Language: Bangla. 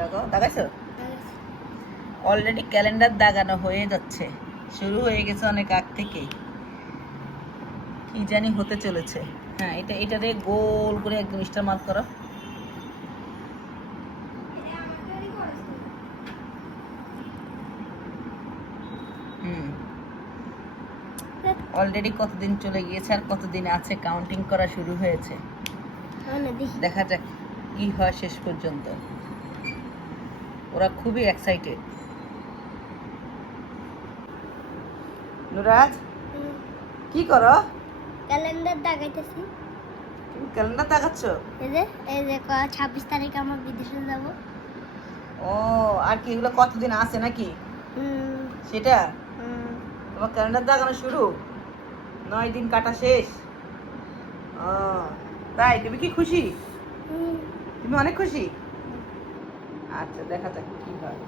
দেখো দেখাইছো অলরেডি ক্যালেন্ডার দাগানো হয়ে যাচ্ছে, শুরু হয়ে গেছে অনেক আগ থেকেই। কি জানি হতে চলেছে। হ্যাঁ, এটারে গোল করে একদম স্টার মার্ক করো। অলরেডি কতদিন চলে গিয়েছে আর কতদিন আছে, কাউন্টিং করা শুরু হয়েছে। দেখা যাক কি হয় শেষ পর্যন্ত। ওরা খুবই এক্সাইটেড। নুরাজ কি করো? ক্যালেন্ডার দাগাইতেছি। তুমি ক্যালেন্ডার দেখাচ্ছ? এই যে 26 তারিখে আমরা বিদেশে যাব। ও, আর কি এগুলো কতদিন আছে নাকি সেটা? তোমার ক্যালেন্ডার দেখানো শুরু, 9 দিন কাটা শেষ। ও তাই, তুমি কি খুশি? তুমি অনেক খুশি? আচ্ছা, দেখা যাক কি হয়।